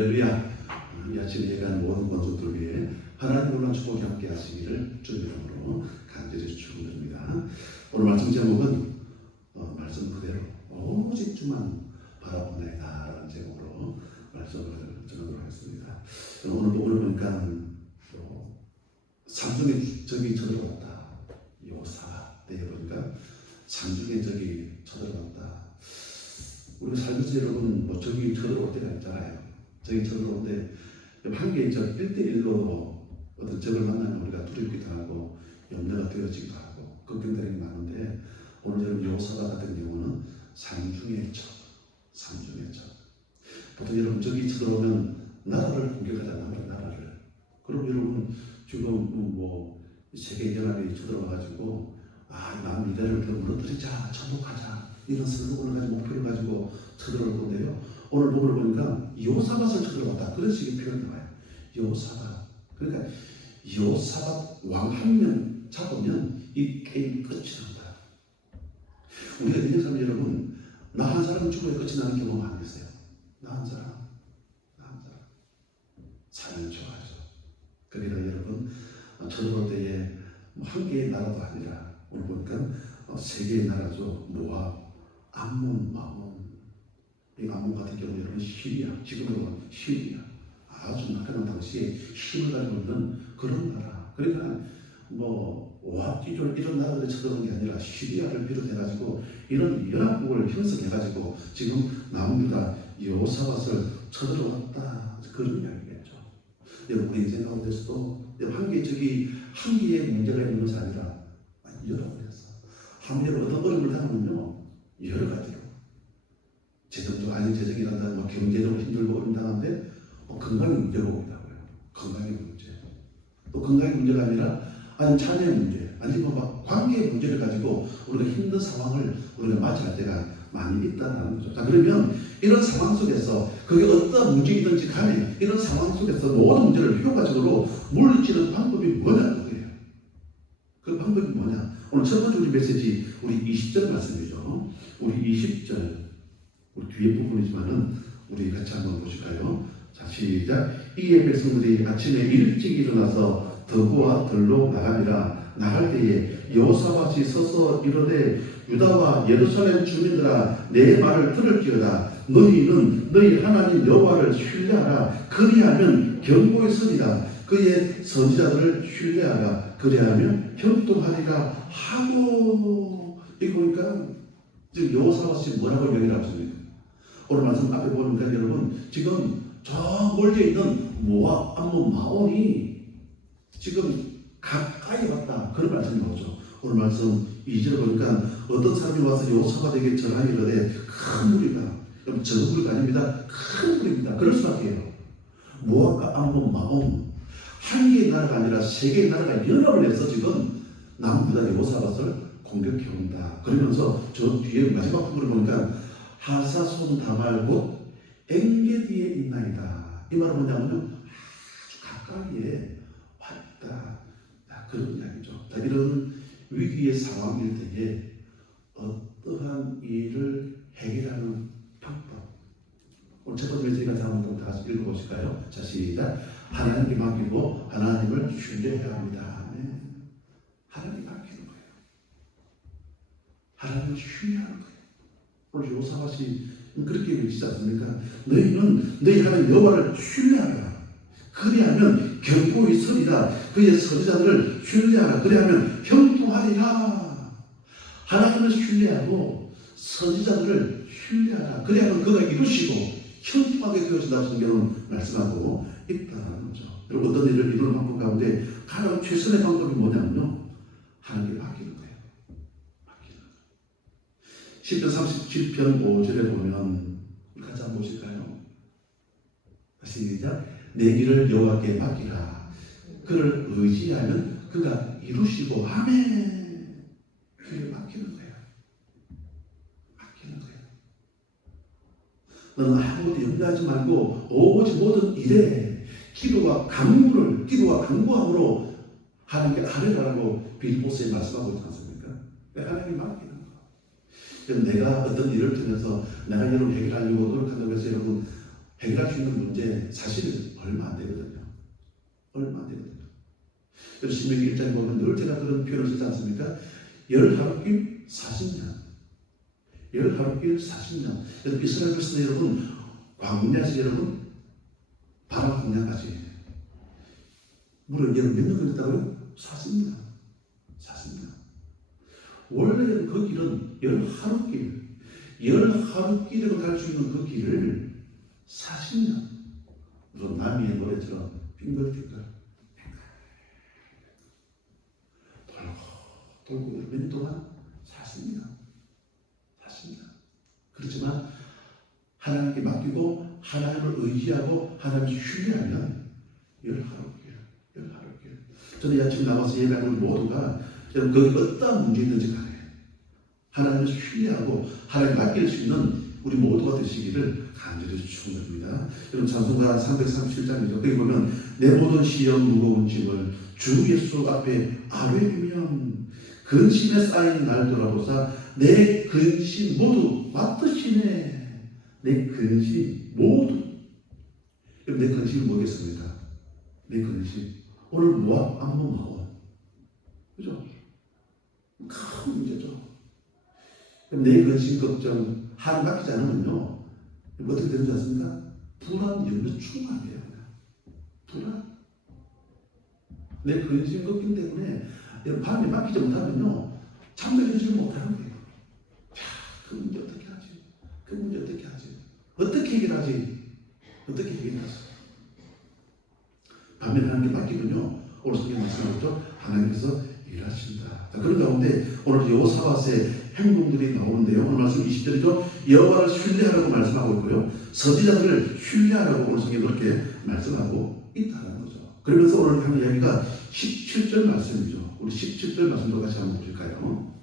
할렐루야. 이 아침 예배한 모든 권속들 위해 하나님 놀란 축복이 함께 하시기를 주의 이름으로 간절히 축원드립니다. 오늘 말씀 제목은 말씀 그대로 오직 주만 바라본다이다 라는 제목으로 말씀을 전하도록 하겠습니다. 오늘 본문을 보니까 산중의 적이 쳐들어왔다. 요사 때에 보니까 산중의 적이 쳐들어왔다. 우리가 살면서 여러분 적이 쳐들어올 때가 있잖아요. 적이 쳐들어오는데 한계의 적 1대1로도 어떤 적을 만나면 우리가 두렵기도 하고 염려가 되어지기도 하고 걱정되는 게 많은데 오늘 여러분 요사바 같은 경우는 산중의 적, 산중의 적. 보통 여러분 적이 쳐들어오면 나라를 공격하잖아요. 나라를. 그럼 여러분 지금 세계연합이 쳐들어와가지고 남 이대를 더 무너뜨리자, 전복하자 이런 슬로건을 가지고 목표를 가지고 쳐들어올 건데요. 오늘 본문을 보니까 요사밧을 쳐들어왔다. 그런 식의 표현이 나와요. 요사밧. 그러니까 요사밧 왕 한 명 잡으면 이 게임 끝이 난다. 우리가 믿는 사람 여러분, 나 한 사람 죽어야 끝이 나는 경험 안 있어요. 나 한 사람. 살면 좋아하죠. 그러니까 여러분, 쳐들어올 때에 한 개의 나라도 아니라 오늘 보니까 세 개의 나라죠. 모압, 암몬, 마몬. 이 암몬 같은 경우 여러분 시리아, 지금으로 시리아. 아주 막강한 당시에 힘을 가지고 있는 그런 나라. 그러니까 모압, 이런 나라들이 쳐들어온 게 아니라 시리아를 비롯해가지고 이런 연합국을 형성해가지고 지금 남유다 요사밧을 쳐들어왔다. 그런 이야기겠죠. 여러분 우리 인생 가운데서도 한 개의 문제가 있는 것이 아니라 여러 가지였어. 한 개의 어떤 어려움을 당하면요 여러 가지로 재정적 아닌 재정이 난다, 경제적으로 힘들고 어려움 당하는데 건강의 문제가 오더라고요. 건강의 문제. 또 건강의 문제가 아니라 아니면 자녀의 문제, 아니면 관계의 문제를 가지고 우리가 힘든 상황을 우리가 맞이할 때가 많이 있다는 거죠. 자, 그러면 이런 상황 속에서 그게 어떤 문제이든지 간에 이런 상황 속에서 모든 문제를 효과적으로 물리치는 방법이 뭐냐는 거예요. 그 방법이 뭐냐? 오늘 첫 번째 우리 메시지 우리 20절 말씀이죠. 우리 20절 우리 뒤에 부분이지만은 우리 같이 한번 보실까요? 자, 시작. 이에 백성들이 아침에 일찍 일어나서 더구와 들로 나가니라. 나갈 때에 여호사밧이 서서 이르되 유다와 예루살렘 주민들아 내 말을 들을지어다. 너희는 너희 하나님 여호와를 신뢰하라. 그리하면 견고히 서리라. 그의 선지자들을 신뢰하라. 그리하면 형통하리라 하고. 이거 보니까 지금 여호사밧이 뭐라고 명이라고 했습니까? 오늘 말씀 앞에 보니까 여러분 지금 저 멀리 있는 모압, 암몬, 마온이 지금 가까이 왔다. 그런 말씀이 나오죠. 오늘 말씀 2절 보니까 어떤 사람이 와서 여호사밧에게 전하기를 큰 무리다. 적은 무리가 아닙니다. 큰 무리입니다. 그럴 수밖에 해요. 모압과 암몬, 마온 한 개의 나라가 아니라 세 개의 나라가 연합을 해서 지금 남부다 여호사밧을 공격해 온다. 그러면서 저 뒤에 마지막 부분을 보니까 하사손 다말 곧 엔게디에 있나이다. 이 말은 뭐냐면요 아주 가까이에 왔다. 그런 이야기죠. 이런 위기의 상황일 때에 어떠한 일을 해결하는 방법. 오늘 첫 번째 메시지까지 한번 다 같이 읽어보실까요? 자, 시작. 하나님께 맡기고 하나님을 신뢰해야 합니다. 네. 하나님께 맡기는 거예요. 하나님을 신뢰하는 거예요. 오늘 요사밧이 그렇게 외치지 않습니까? 너희는 너희 하나님 여호와를 신뢰하라. 그리하면 견고히 서리라. 그의 선지자들을 신뢰하라. 그리하면 형통하리라. 하나님을 신뢰하고 선지자들을 신뢰하라. 그리하면 그가 이루시고 형통하게 되어진다고 성경은 말씀하고 있다는 거죠. 여러분 어떤 일을 이루는 방법 가운데 가장 최선의 방법이 뭐냐면요 하나님께 맡기는 거예요. 시편 37편 5절에 보면 같이 한번 보실까요? 시작. 내 길을 여호와께 맡기라. 그를 의지하면 그가 이루시고 아멘. 그를 맡기는 거예요. 맡기는 거예요. 너는 아무것도 염려하지 말고 오직 모든 일에 기도와 간구함으로 하나님께 아뢰라라고 빌보스에 말씀하고 있지 않습니까? 하나님이 맡기는 거예요. 내가 어떤 일을 통해서 내가 여러분 해결하려고 노력한다고 해서 여러분 해결할 수 있는 문제 사실 얼마 안 되거든요. 얼마 안 되거든요. 그래서 신명기 1장에 보면 늘 제가 그런 표현을 쓰지 않습니까? 열 하루길 40년. 열 하루길 40년. 여러분 이스라엘 백성 여러분 광야에서 여러분 바람 광야까지 무려 여러분 몇 년 걸렸다고요? 40년. 40년. 원래 그 길은 열 하루길. 열 하루길로 갈 수 있는 그 길을 40년. 우선 남이의 노래처럼 빙글빙글 돌고 몇 년 동안 40년. 40년. 그렇지만 하나님께 맡기고 하나님을 의지하고 하나님을 신뢰하면 열 하루길. 열 하루길. 저는 이 아침 나와서 예배하는 모두가 여러분 거기 어떤 문제 있는지 간에 하나님을 신뢰하고 하나님 맡길 수 있는 우리 모두가 되시기를 간절히 축원드립니다. 여러분 찬송가 337장이죠. 거기 보면 내 모든 시험 무거운 짐을 주 예수 앞에 아뢰면 근심에 쌓인 날 돌아보사 내 근심 모두 맡으시네. 내 근심 모두. 내 근심이 뭐겠습니까? 내 근심 오늘 모압 암몬 마온, 그죠? 큰 문제죠. 내 근심 걱정 하나님 맡기지 않으면요 어떻게 되는 줄 아십니까? 불안, 염려, 충만이에요. 불안. 내 근심 걱정 때문에 밤에 맡기지 못하면요 잠들지 못하는 거예요. 그 문제 어떻게 하지? 그 문제 어떻게 하지? 어떻게 해결하지? 어떻게 해결하지? 밤에 하나님께 맡기면요 오늘 성경 말씀하셨죠? 하나님께서 일하신다. 그런 가운데 오늘 여호사밧의 행동들이 나오는데요. 오늘 말씀 20절이죠. 여호와를 신뢰하라고 말씀하고 있고요. 선지자들을 신뢰하라고 오늘 성경이 그렇게 말씀하고 있다는 거죠. 그러면서 오늘 하는 이야기가 17절 말씀이죠. 우리 17절 말씀도 같이 한번 보실까요?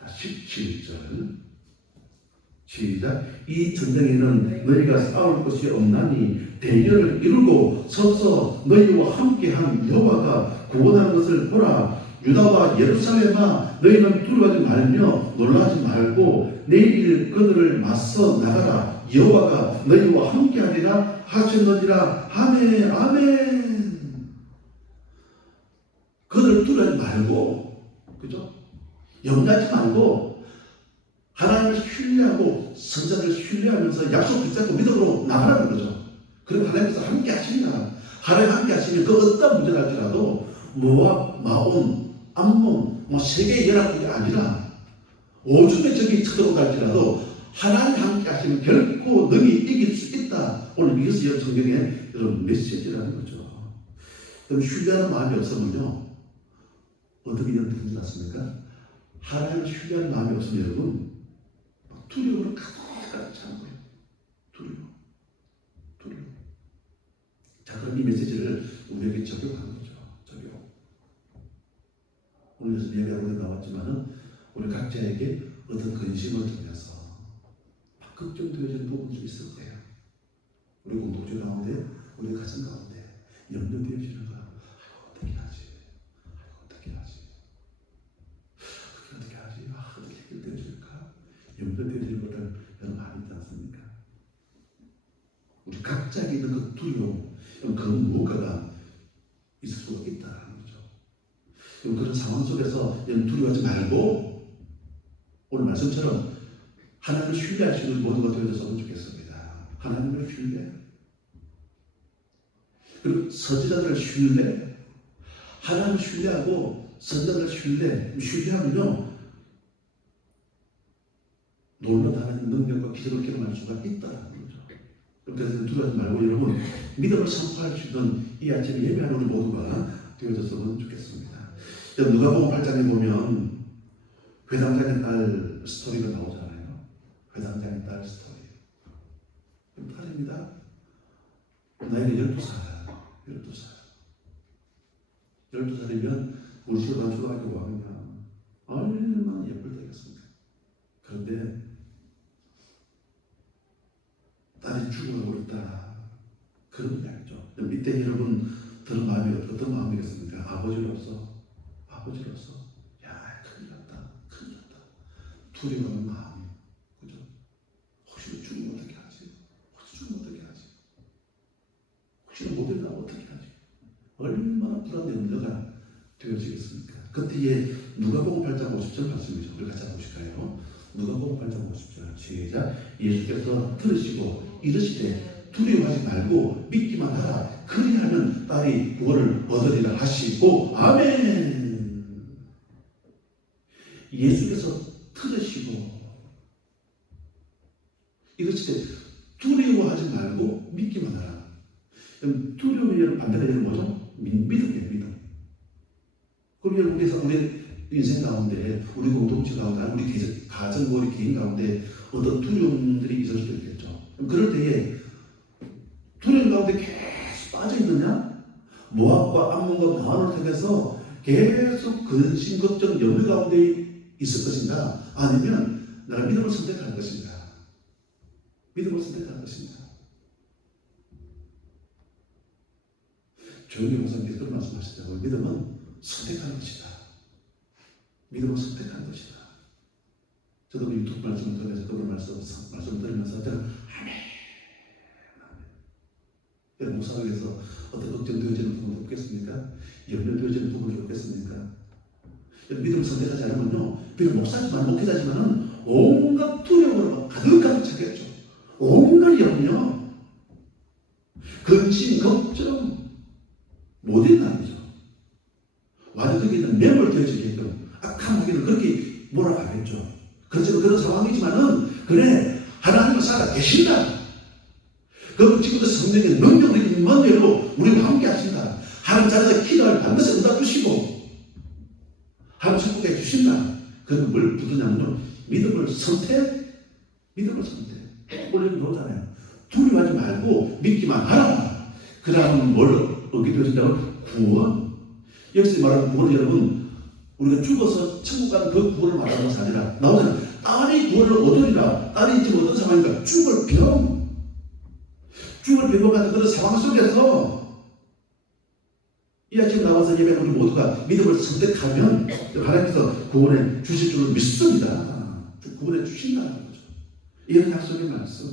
자, 17절 시작. 이 전쟁에는 너희가 싸울 것이 없나니 대열을 이루고 서서 너희와 함께한 여호와가 구원하는 것을 보라. 유다와 예루살렘아 너희는 두려워하지 말며 놀라지 말고 내일 그들을 맞서 나가라. 여호와가 너희와 함께하리라 하셨느니라. 아멘. 아멘. 그들을 두려워하지 말고, 그죠? 염려하지 말고 하나님을 신뢰하고 선자들을 신뢰하면서 약속 붙잡고 믿음으로 나가라는 거죠. 그리고 하나님께서 함께 하십니다. 하나님 함께 하시면 그 어떤 문제를 할지라도 모압, 마온, 암몬, 세계 연합국이 아니라 오줌의 적이 쳐들어온다 할지라도 하나님 함께 하시면 결코 능히 이길 수 있다. 오늘 이것이 성경의 이런 메시지라는 거죠. 그럼 신뢰하는 마음이 없으면요 어떻게 되는 줄 아십니까? 하나님을 신뢰하는 마음이 없으면 여러분 두려움으로 가득 찬 거예요. 두려움. 자, 그럼 이 메시지를 우리에게 적용하는 거죠. 적용. 오늘 예배하고 나왔지만은 우리 각자에게 어떤 근심을 통해서 걱정되어지는 부분들이 있을 거예요. 우리 공동체 가운데, 우리 가정 가운데 염려되어지는 거야. 어떻게 하지? 어떻게 하지? 어떻게 하지? 어떻게 해결되어질까? 염려되어지는 것들 여러분 많이 있지 않습니까? 우리 각자에게 있는 그 두려움, 그 무엇가가 있을 수가 있다는 거죠. 그런 상황 속에서 두려워하지 말고 오늘 말씀처럼 하나님을 신뢰할 수 있는 모두가 되어졌으면 좋겠습니다. 하나님을 신뢰. 그리고 선지자들을 신뢰. 하나님을 신뢰하고 선지자들을 신뢰하면요 놀라운 하나님 능력과 기적을 경험할 수가 있다는 거죠. 그래서 두려워하지 말고 여러분 믿음을 선포할 수 있는 이 아침에 예배하는 우리 모두가 되어졌으면 좋겠습니다. 누가복음 8장에 보면 회당장의 딸 스토리가 나오잖아요. 회당장의 딸 스토리. 딸입니다. 나이가 12살. 12살이면 우리 집에 난 초등학교 가면 얼마나 예쁠 때겠습니까? 그런데 딸이 죽어버렸다. 그런 이야기죠. 이때 여러분 들은 마음이 어떤 마음이겠습니까? 아버지로서 야 큰일 났다. 두려워하는 마음, 그죠? 혹시 죽으면 어떻게 하지? 혹시 못 일어나면 어떻게 하지? 얼마나 불안한 염려가 되어지겠습니까? 그때에 누가복음 8장 50절 말씀이죠. 우리 같이 한번 보실까요? 누가복음 8장 50절 시작. 예수께서 들으시고 이르시되 두려워하지 말고 믿기만 하라. 그리하면 딸이 구원을 얻으리라 하시고 아멘. 예수께서 들으시고 이르시되 두려워하지 말고 믿기만 하라. 두려움의 반대가 뭐죠? 믿음이에요. 믿음. 그러면 우리 인생 가운데, 우리 공동체 가운데, 우리 가정, 우리 개인 가운데 어떤 두려움들이 있을 수도 있겠죠. 그럴 때에 두려움 가운데 계속 빠져있느냐? 모압과 암몬과 마온을 통해서 계속 근심, 걱정, 염려 가운데 있을 것인가? 아니면 내가 믿음을 선택할 것인가? 믿음을 선택할 것인가? 조용히 목사님께서 그런 말씀하시더라고요. 믿음은 선택하는 것이다. 믿음은 선택하는 것이다. 저도 유튜브 말씀을 통해서 그런 말씀을 들으면서 제가 아멘. 목사님께서 어떤 걱정되어지는 부분이 없겠습니까? 염려되어지는 부분이 없겠습니까? 믿음을 선택하지 않으면요, 비록 목사지만 목회자지만은 온갖 두려움으로 가득가득 차겠죠. 온갖 염려, 근심, 걱정 못 일어나죠. 완전 거기는 매몰되어지게끔 악한 무기는 그렇게 몰아가겠죠. 그렇지만 그런 상황이지만은 그래 하나님은 살아 계신다. 그럼 지금도 성령의 능력적인 먼데로 우리와 함께 하신다. 하나님 자리에서 기도를 반드시 응답 주시고 하나님 축복해 주신다. 그럼 뭘 부르냐면요, 믿음을 선택. 올리는 거잖아요. 두려워하지 말고 믿기만 하라. 그 다음은 뭘 얻게 되어진다면 구원. 여기서 말하는 구원은 여러분, 우리가 죽어서 천국 가는 그 구원을 말하는 것이 아니라 나오잖아요. 딸이 구원을 얻으리라. 딸이 지금 어떤 상황인가? 죽을 병 같은 그런 상황 속에서 이 아침 나와서 예배하는 우리 모두가 믿음을 선택하면 하나님께서 구원해 주실 줄을 믿습니다. 구원해 주신다는 거죠. 이런 약속의 말씀.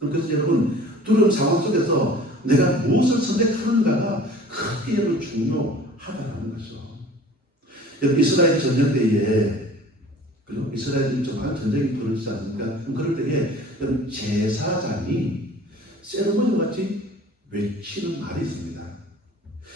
그래서 여러분, 두려움 상황 속에서 내가 무엇을 선택하는가가 크게 여러분 중요하다는 것이죠. 여러분, 이스라엘 전쟁 때에 이스라엘이 정말 전쟁이 벌어지지 않습니까? 그럴 때에 제사장이 세레모니 같이 외치는 말이 있습니다.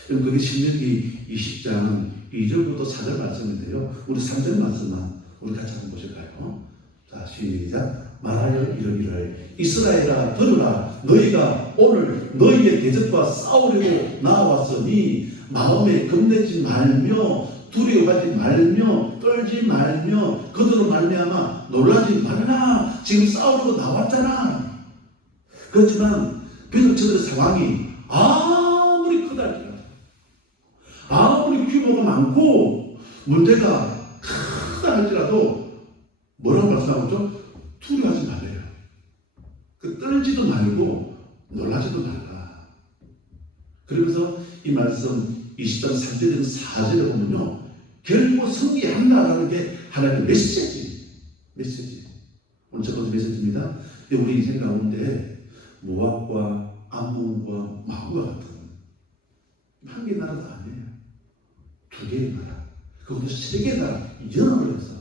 그게 신명기 20장 2절부터 4절 말씀인데요. 우리 3절 말씀만 우리 같이 한번 보실까요? 자, 시작. 말하여 이르기를 이스라엘아 들으라. 너희가 오늘 너희의 대적과 싸우려고 나왔으니 마음에 겁내지 말며 두려워하지 말며 떨지 말며 그들로 말미암아 놀라지 말라. 지금 싸우려고 나왔잖아. 그렇지만 비록 저들의 상황이 아무리 크다 할지라도, 아무리 규모가 많고 문제가 크다 할지라도 뭐라고 말씀하고 있죠? 두려워하지 말래요. 떨지도 말고 놀라지도 말라. 그러면서 이 말씀 20장 3절에서 4절에 보면요, 결국 승리한다라는 게 하나님의 메시지. 오늘 첫 번째 메시지입니다. 우리 인생 가운데 모압과 암몬과 마오와 같은 한 개의 나라가 아니에요. 두 개의 나라, 그것도 세 개의 나라 연합을 해서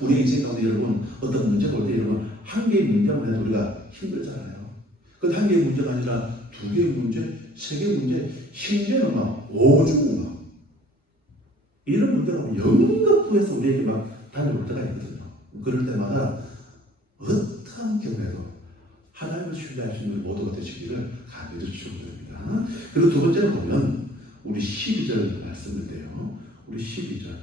우리 인생 가운데 여러분 어떤 문제가 올 때 여러분 한 개의 문제만 해도 우리가 힘들잖아요. 그 한 개의 문제가 아니라 두 개의 문제, 세 개의 문제, 심지어는 막 5주 막 이런 문제가 연거푸해서 우리에게 막 달려올 때가 있거든요. 그럴 때마다 어떠한 경우에도 하나님을 신뢰할 수 있는 모두가 되시기를 간절히 축원드립니다. 그리고 두 번째로 보면 우리 12절 말씀인데요. 우리 12절.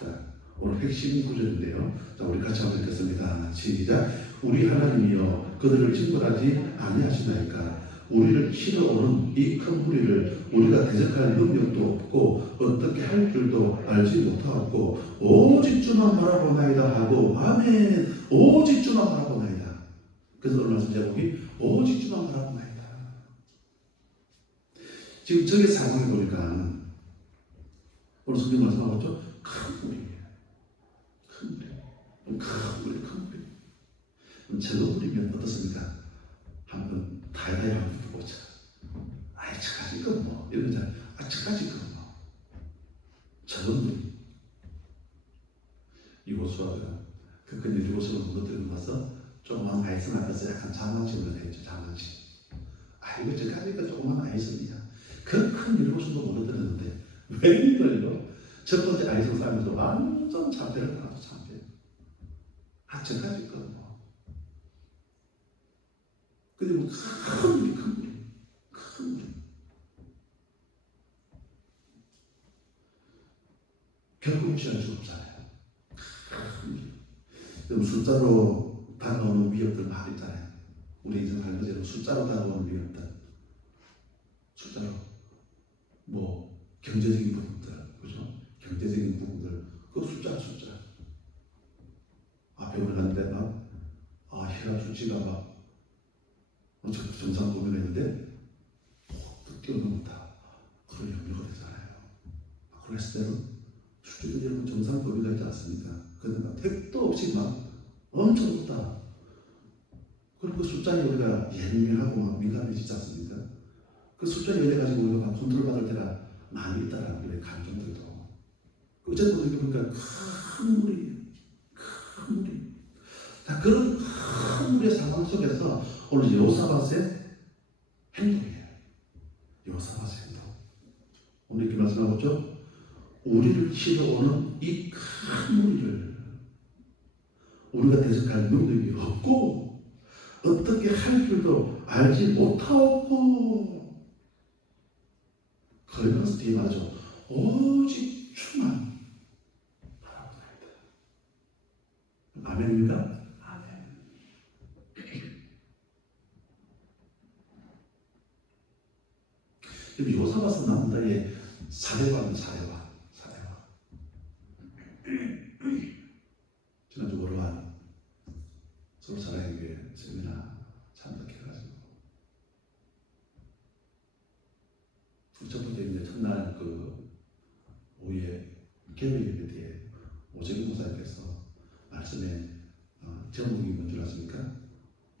자, 오늘 핵심 구절인데요. 자, 우리 같이 한번 읽겠습니다. 시작. 우리 하나님이여 그들을 징벌하지 아니하시나이까. 우리를 치러오는 이 큰 무리를 우리가 대적할 능력도 없고 어떻게 할 줄도 알지 못하고 오직 주만 바라보나이다 하고 아멘. 오직 주만 바라보나이다. 그래서 오늘 말씀 제목이 오직 주만 바라보나이다. 지금 저기 상황을 보니까 오늘 성경 말씀하고 있죠? 큰 무리예요. 큰 무리. 적은 무리면 어떻습니까? 한번 다 가까이 한번 느껴보자. 아이 저까지 건 뭐 이러자. 저까지 건 뭐. 저건 이곳수아가 근데 이곳으로 무너뜨리고 나서 조그만 아이스 앞에서 약간 자만심을 했죠. 자만심. 이거 저까지 건 조그만 아이스이야. 그 큰 이곳으로 무너뜨렸는데 웬일로 첫 번째 아이스 싸면서 완전 참배를 당하고 참배. 저까지 건 뭐. 근데 뭐 큰 물이 큰 물이 결국 무시할 수 없잖아요. 큰 숫자로 다가오는 위협들 많이 있잖아요. 우리 인생 살면서 숫자로 다가오는 위협들, 숫자로 뭐 경제적인 부분들, 그죠? 경제적인 부분들, 그 숫자. 앞에 올랐는데 막 혈압 수치가 막 정상 범위가 있는데 푹 뛰어넘었다. 그런 염려가 되잖아요. 그랬을 때는 수치도 여러분 정상 범위가 있지 않습니까? 그런데 막 택도 없이 막 엄청 높다. 그리고 그 숫자에 우리가 예민하고 막 민감해지지 않습니까? 그 숫자에 의해 가지고 우리가 막 컨트롤 받을 때가 많이 있다라는 우리의 감정들도. 어쨌든 이렇게 보니까 큰 물이. 자, 그런 큰 물의 상황 속에서 오늘 여호사밧의 행동이에요. 여호사밧의 행동. 오늘 이렇게 말씀하고 있죠? 우리를 치러오는 이 큰 무리를 우리가 대적할 능력이 없고 어떻게 할 줄도 알지 못하고 그러면서 뒤에 말하죠. 오직 주만 바라보나이다. 아멘입니까? 아멘. 여호사밧은 남자의 사례와 지난주 월요일 서로 사랑의 교회 세미나 참석해가지고 첫 번째 이제 첫날 그 오후에 개회 예배 뒤에 오재기 목사님께서 말씀에 제목이 뭔지 아십니까?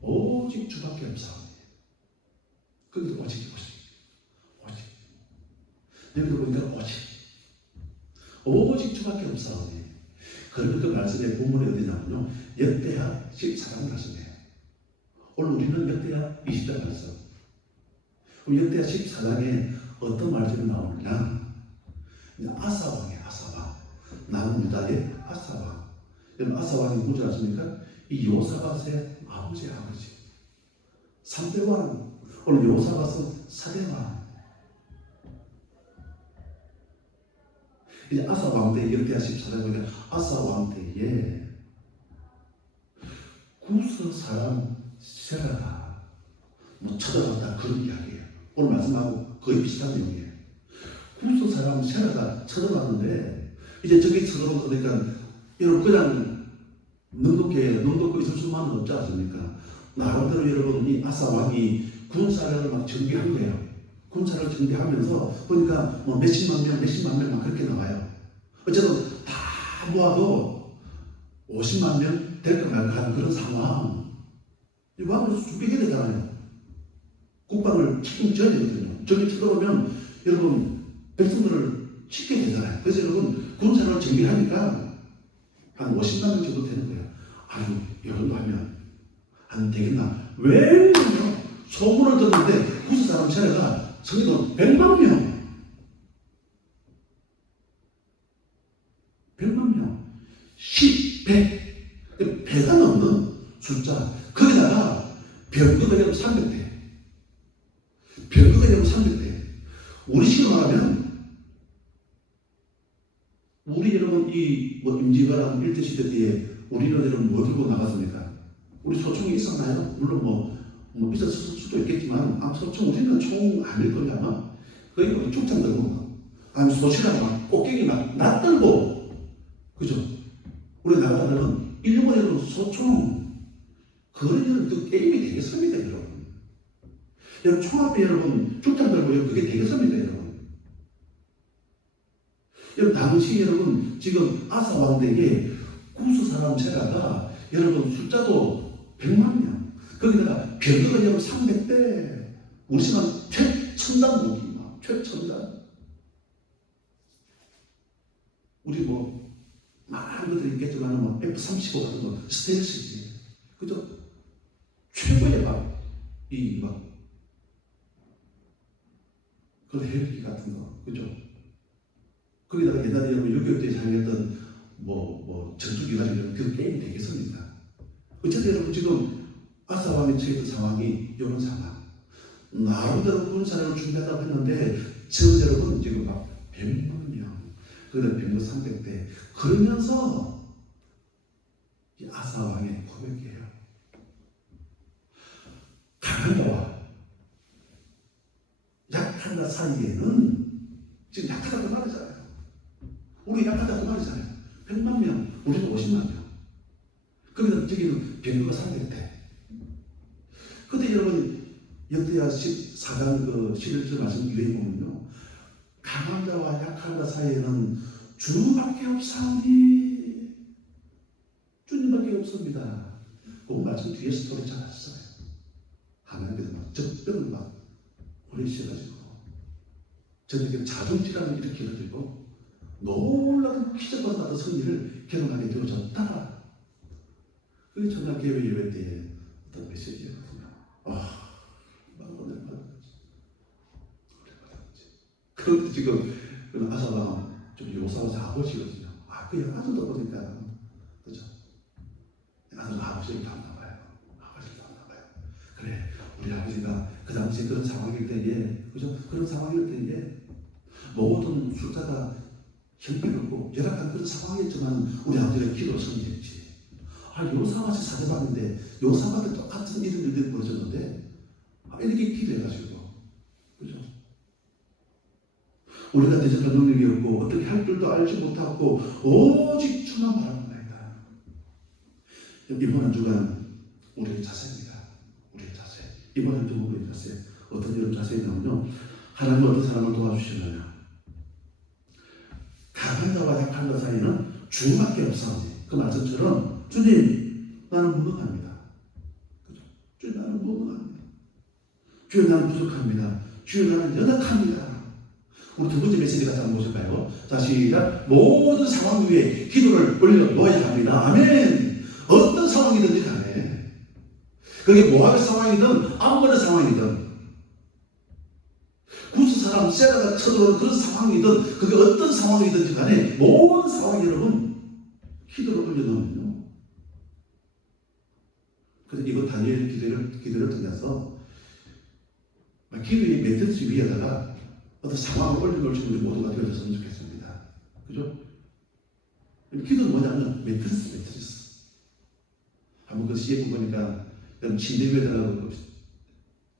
오직 주밖에 없사오니. 거기도 오직. 여기도 보니까 오직 주밖에 없사오니. 그러면 그 말씀의 본문이 어디냐면요, 역대하 14장 말씀이에요. 오늘 우리는 역대하 20장 말씀. 그럼 역대하 14장에 어떤 말씀이 나오느냐? 아사왕이에요. 아사왕. 남은 유다의 아사왕. 여러분 아사왕이 누구지 아십니까? 이 여호사밧의 아버지. 3대 왕. 오늘 여호사밧은 4대 왕. 이제 아사 왕 때 역대하 14장 보니까 아사 왕 때에 구스 사람 세라가 쳐들어갔다 그런 이야기예요. 오늘 말씀하고 거의 비슷한 내용이에요. 구스 사람 세라가 쳐들어갔는데 이제 저기 쳐들어오니까 여러분 그냥 눈 덮고 있을 수만은 없지 않습니까? 나름대로 여러분 이 아사 왕이 군사를 막 정비한 거예요. 군사를 정비하면서 보니까 뭐 몇십만 명 막 그렇게 나와요. 어쨌든 다 모아도 50만 명 될까 말까 하는 그런 상황. 이 왕을 준비해야 되잖아요. 국방을 책임져야 되거든요. 저기 쳐들어오면 여러분 백성들을 지켜야 되잖아요. 그래서 여러분 군사를 정비하니까 한 50만 명 정도 되는 거예요. 이 정도 하면 안 되겠나? 왜냐면 소문을 듣는데 구스 사람 세례가 성도 100만 명. 100만 명. 10배. 배가 넘는 숫자. 거기다가 병거가 되면 300대. 병거가 되면 300대. 우리 식으로 말하면 우리 여러분 이 임진왜란 일제시대 때에 우리는 여러분 뭐 들고 나갔습니까? 우리 소총이 있었나요? 물론 있었을 수도 있겠지만 소총 우리는 총 아닐 거냐 아마 거의 우리 축장 들고 아니 소시랑 막 꽃게기 막 낯들고 그죠? 우리 나라는 일본에도 소총 그런 그 게임이 되겠습니다 여러분. 여러분 총 앞에 여러분 축장 들고 그게 되겠습니다 여러분. 여러분 당시 여러분 지금 아사 왕대에 구스 사람 세라가 여러분 숫자도 100만 명 거기다가 병거가 여러분 300대. 우리 시간 최첨단 무기, 막 최첨단. 우리 뭐 많은 것들이 있겠지만 뭐 F-35 같은 거 스텔스지. 그죠? 최고의 그 헬기 같은 거, 그죠? 거기다가 옛날에 여러분 6.25 때 사용했던 전투기 가지고 그 게임이 되겠습니다. 어쨌든 여러분 지금 아사왕이 처했던 상황이 이런 상황. 나름대로 군사력을 준비한다고 했는데 저 여러분 지금 막 100만 명, 그다음 병거 300대. 그러면서 이 아사왕의 고백이에요. 강한 자와 약한 자 사이에는 지금 약하다고 말이잖아요. 우리 약하다고 말이잖아요. 100만 명, 우리는 50만 명. 거기는 저기는 병거가 300대. 근데 여러분 역대하 14장 11절 말씀 위에 보면요, 강한 자와 약한 자 사이에는 주밖에 없사오니, 주님밖에 없습니다. 그 말씀 뒤에 스토리 잘 아시잖아요. 하나님께서 막 적병을 막 보내주셔가지고 저녁에 자존질환을 일으켜가지고 놀라운 기적과 같은 승리를 경험하게 되어졌다. 그게 전날 개회 예배 때의 어떤 메시지였거든요. 오늘 받았지. 그런데 지금 아사가 좀 요사와서 아버지거든요. 그 아들도 보니까, 그죠? 아들 아버지를 닮나봐요. 아버지를 닮나봐요. 그래, 우리 아버지가 그 당시에 그런 상황일 때에, 그죠? 그런 상황일 때에 모든 숫자가 형편없고 열악한 그런 상황이었지만 우리 아버지가 기도로 승리했지. 요사같이 사대봤는데 요사같은 똑같은 이런 일들이 벌어졌는데 이렇게 기도해가지고, 그죠? 우리가 대접한 능력이 없고 어떻게 할 줄도 알지 못하고 오직 주만 바라봅니다. 이번 한 주간 우리의 자세입니다. 우리의 자세. 이번 한 주간 우리의 자세. 어떤 이런 자세냐면요, 하나님은 어떤 사람을 도와주시느냐. 강한 자와 약한 자 사이는 주밖에 없사오니. 그 말씀처럼 주님, 나는 무능합니다. 그죠? 주님, 나는 무능합니다. 주님, 나는 부족합니다. 주님, 나는 연약합니다. 우리 두 번째 메시지 같이 한번 보실까요? 자, 시작. 모든 상황 위에 기도를 올려놓아야 합니다. 아멘. 어떤 상황이든지 간에, 그게 모압의 상황이든 암몬의 상황이든 구스 사람 세라가 쳐들어오는 그런 상황이든, 그게 어떤 상황이든지 간에 모든 상황 여러분 기도를 올려놓으면요, 그래서 이거 다니엘 기도를 통해서 기도의 매트리스 위에다가 어떤 상황을 올려놓을 수 있는 모두가 되어졌으면 좋겠습니다. 그죠? 기도는 뭐냐면 매트리스. 한번 그 CF 보니까 침대 위에다가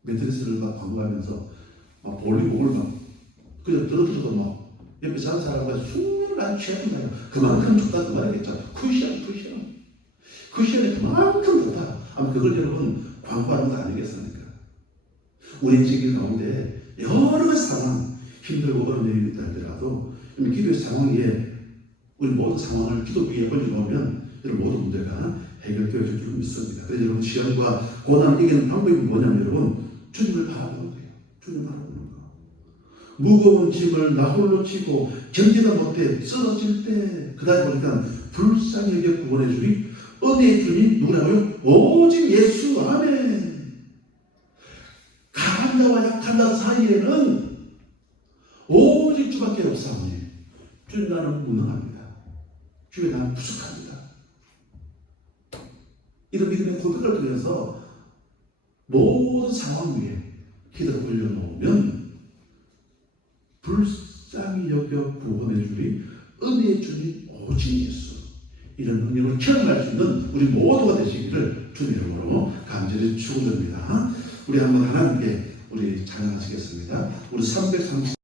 매트리스를 막 광고하면서 막 볼리곡을 막 그냥 들어줘도 막 옆에 사는 사람과 숨을 안 취하는 거예요. 그만큼 좋다 그 말이겠죠. 쿠션이 그만큼 좋다. 아마 그걸 여러분 광고하는 거 아니겠습니까? 우리 인생 가운데 여러 가지 상황, 힘들고 어려운 일이 있다 하더라도 기도의 상황 위에 우리 모든 상황을 기도 위에 올려놓으면 여러분 모든 문제가 해결되어질 줄 믿습니다. 그래서 여러분 시험과 고난을 이기는 방법이 뭐냐면 여러분 주님을 바라보는 거예요. 주님을 바라보는 거. 무거운 짐을 나 홀로 지고 견디다 못해 쓰러질 때, 그 다음에 보니까 불쌍히 여겨 구원해 주리 은혜의 주님 누구라고요? 오직 예수. 아멘. 강한 자와 약한 자 사이에는 오직 주밖에 없사오니 주님, 나는 무능합니다. 주님, 나는 부족합니다. 이런 믿음의 고백을 통해서 모든 상황 위에 기도를 올려놓으면 불쌍히 여겨 구원해 주리 은혜의 주님 오직 예수, 이런 능력을 체험할 수 있는 우리 모두가 되시기를 주님 이름으로 간절히 축원드립니다. 우리 한번 하나님께 우리 찬양하시겠습니다. 우리 330